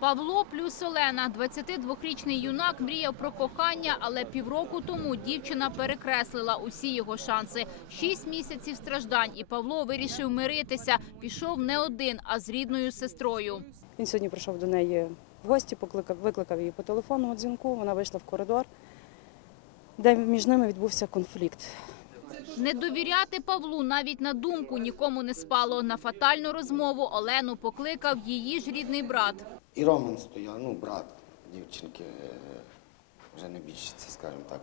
Павло Плюс Олена, 22-річний юнак, мріяв про кохання, але півроку тому дівчина перекреслила усі його шанси. Шість місяців страждань, і Павло вирішив миритися. Пішов не один, а з рідною сестрою. Він сьогодні прийшов до неї в гості, покликав викликав її по телефону. дзвінку, вона вийшла в коридор, де між ними відбувся конфлікт. Не довіряти Павлу навіть на думку нікому не спало. На фатальну розмову Олену покликав її ж рідний брат. І Роман стояв, ну брат дівчинки вже не більше, скажімо так,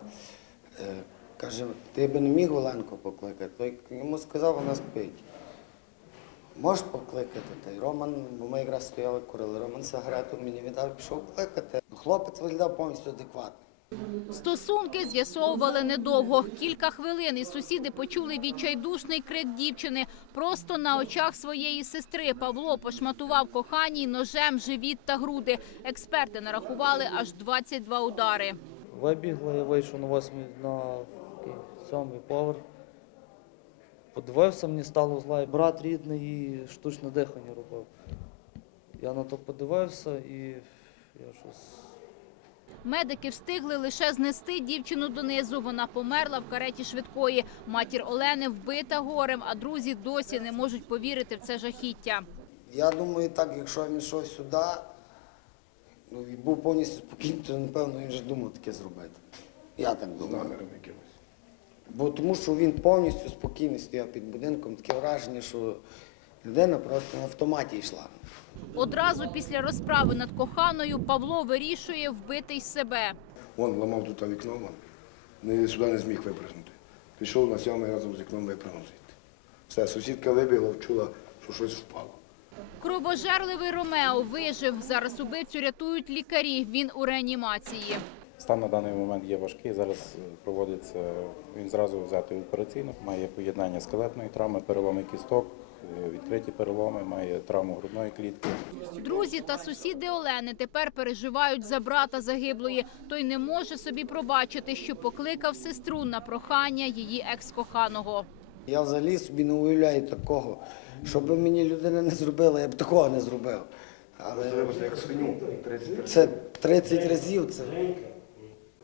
каже, ти би не міг Оленко покликати, той тобто йому сказав, вона спить. Можеш покликати, той Роман, бо ми якраз стояли, курили, Роман сигарету мені віддав, пішов покликати. Хлопець виглядав повністю адекватний. Стосунки з'ясовували недовго. Кілька хвилин і сусіди почули відчайдушний крик дівчини. Просто на очах своєї сестри Павло пошматував коханій ножем живіт та груди. Експерти нарахували аж 22 удари. Вибігла, я вийшов на восьмий, на сьомий поверх. Подивився мені стало, зла. І Брат рідний і штучне дихання робив. Я на то подивився і я щось. Медики встигли лише знести дівчину донизу. Вона померла в кареті швидкої. Матір Олени вбита горем, а друзі досі не можуть повірити в це жахіття. Я думаю, так, якщо він йшов сюди, ну, він був повністю спокійний, то напевно він вже думав таке зробити. Я так думаю. Бо тому що він повністю спокійний стояв під будинком, таке враження, що людина просто на автоматі йшла. Одразу після розправи над коханою Павло вирішує вбити й себе. Він ламав тут вікно, не, сюди не зміг випрыгнути. Пішов населений разом з вікном випрыгнути. Все, сусідка вибігла, вчула, що щось впало. Кровожерливий Ромео вижив. Зараз убивцю рятують лікарі. Він у реанімації. Стан на даний момент є важкий. Зараз проводиться він зразу взятий в операційно. Має поєднання скелетної травми, переломи кісток, відкриті переломи, має травму грудної клітки. Друзі та сусіди Олени тепер переживають за брата загиблої. Той не може собі пробачити, що покликав сестру на прохання її екс-коханого. Я взагалі собі не уявляю такого, щоб мені людина не зробила, я б такого не зробив. Але це 30 разів це».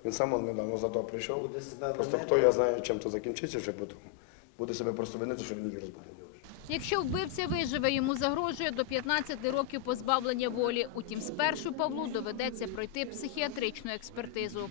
Він сам недавно за то прийшов. Просто хто я знаю, чим то закінчиться, вже будемо. Буде себе просто винити, що він її розбудив. Якщо вбивця виживе, йому загрожує до 15 років позбавлення волі. Утім, спершу Павлу доведеться пройти психіатричну експертизу.